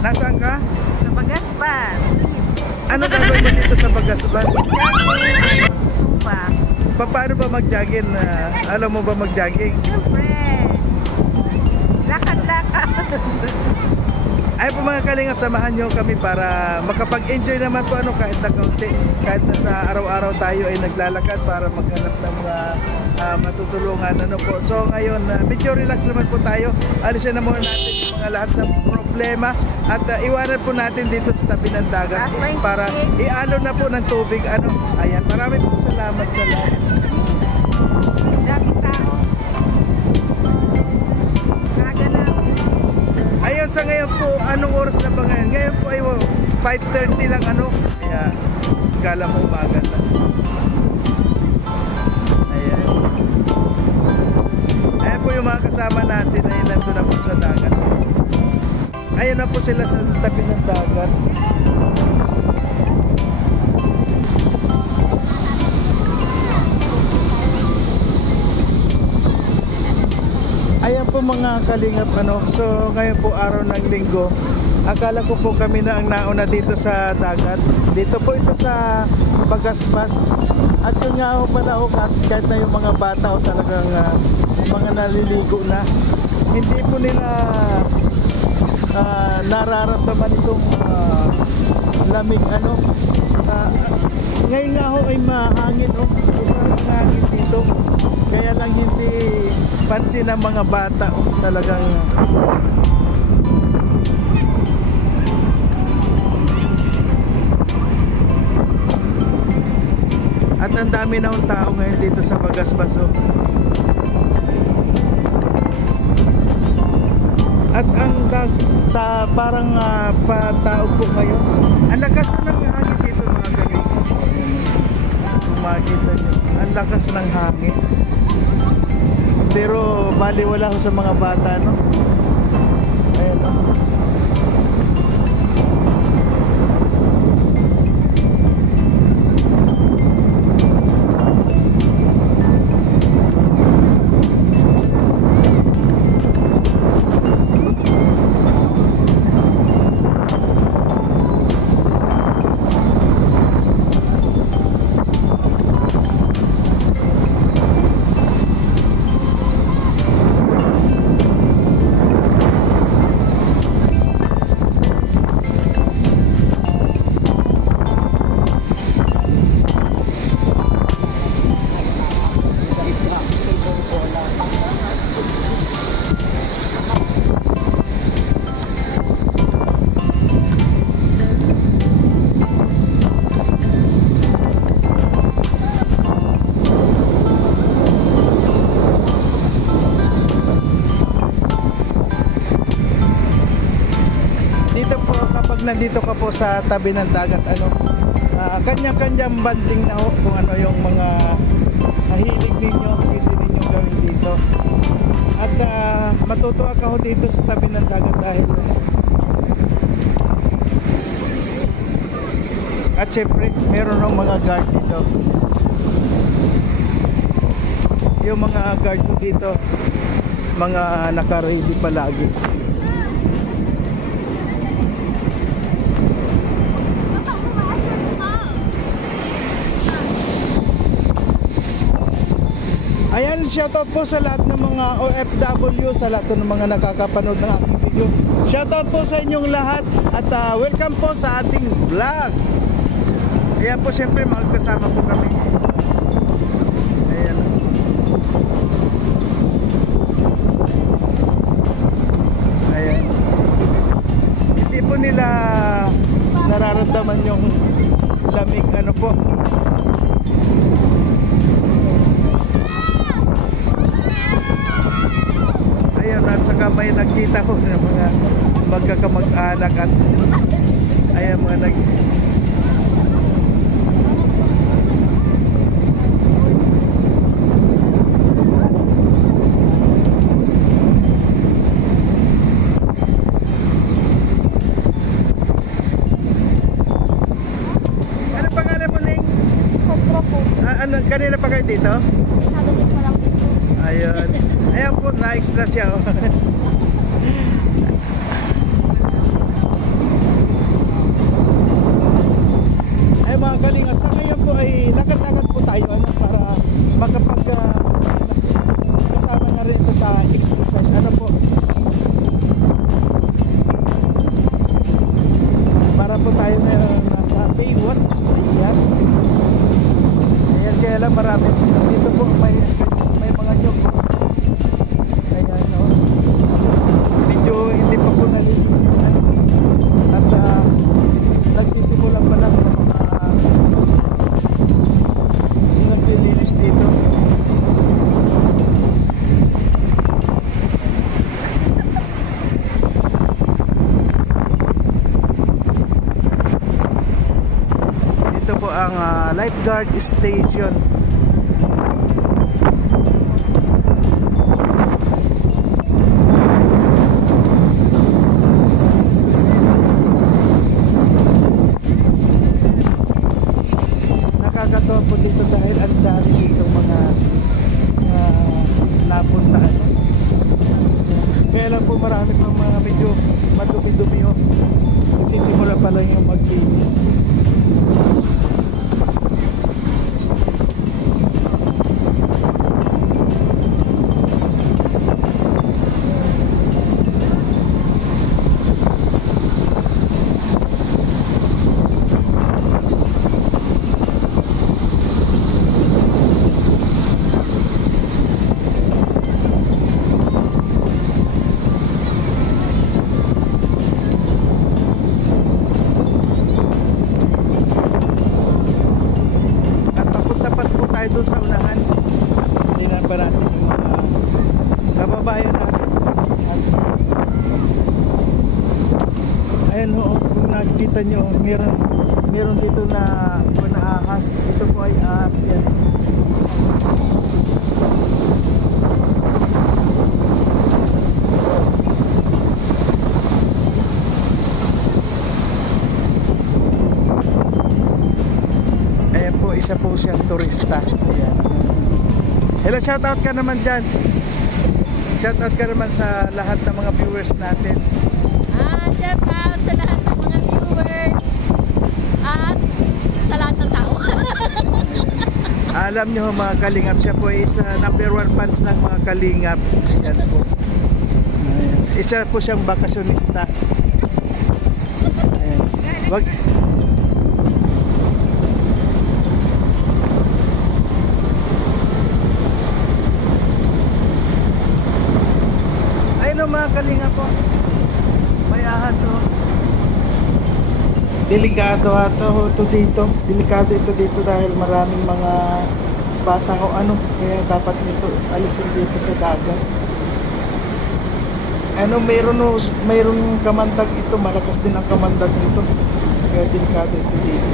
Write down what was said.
Nasaan ka? Sa Bagasban. Ano gagawin mo dito sa Bagasban? Sumba. Paano ba mag-jogging? Alam mo ba mag-jogging? Siyempre. Lakad-lakad. Ay po mga kalingap, samahan nyo kami para makapag-enjoy naman po kahit na kaunti. Kahit na sa araw-araw tayo ay naglalakad para maghanap ng mga matutulungan. Po. So ngayon, medyo relax naman po tayo. Alisin na muna natin yung mga lahat ng problema at iwanan po natin dito sa tabi ng dagat para ialon na po ng tubig. Ayan, maraming po salamat sa lahat. Ayun, sa ngayon po, anong oras na ba ngayon? Ngayon po ay 5:30 lang kaya kala mo umaga na. Ayan. Ayan po yung mga kasama natin ay nandun na po sa dagat. Ayun na po sila sa tabi ng dagat. Ayan po mga kalingap so ngayon po araw ng linggo. Akala ko po kami na ang nauna dito sa dagat. Dito po ito sa Bagasbas. At yun nga pala kahit na yung mga bata talagang mga naliligo na. Hindi po nila nararamdaman itong lamig ngayon nga ay mahangin sobrang hangin dito. Kaya lang hindi pansin ng mga bata talagang at ang dami na ng tao ngayon dito sa Bagasbas at ang parang pataog po ngayon. Ang lakas na ng hangin dito mga galing. Makikita nyo ang lakas ng hangin. Pero baliwala ko sa mga bata ayan nandito ka po sa tabi ng dagat kanya-kanyang banding na kung yung mga hilig ninyo pwede ninyo gawin dito at matutuwa ka dito sa tabi ng dagat dahil at syempre meron ng mga guard dito. Yung mga guard dito mga naka-ready palagi. Ayan, shoutout po sa lahat ng mga OFW, sa lahat ng mga nakakapanood ng ating video. Shoutout po sa inyong lahat at welcome po sa ating vlog. Ayan po, siyempre magkasama po kami. Ayan. Ayan. Hindi po nila nararamdaman yung lamig po. At saka may nakita ko ng mga magkakamag-anak at ayan mga ano pangalan mo, Ning? Sandra po. Kanina pa kayo dito? Nagalit pa lang dito. Ayun. Ayan po, na-extra siya nagsisimula pa lang ng mga naglilinis dito. Ito po ang lifeguard station. Nakakatawa po dito dahil ang dami dito mga napuntaan. Kaya lang po marami pang mga medyo madumi-dumi oh. Nagsisimula pa lang yung maglinis. Tayo doon sa unahan. Tingnan pa natin yung mga kababayan natin. Ayan ho, kung nakikita nyo, meron dito na ahas. Ito po ay ahas yan. Isa po siyang turista. Ayan. Hello, shoutout ka naman dyan. Shoutout ka naman sa lahat ng mga viewers natin. Shoutout sa lahat ng mga viewers at sa lahat ng tao. Alam nyo mga kalingap, siya po ay isa #1 fans ng mga kalingap. Ayan po. Ayan. Isa po siyang bakasyonista. Ayan. Wag mga kalinga po, may ahas oh. Delikado ito dito. Delikado ito dito dahil maraming mga bata o ano, kaya dapat nito alisin dito sa dagat. Mayroon kamandag ito, malakas din ang kamandag nito, kaya delikado ito dito.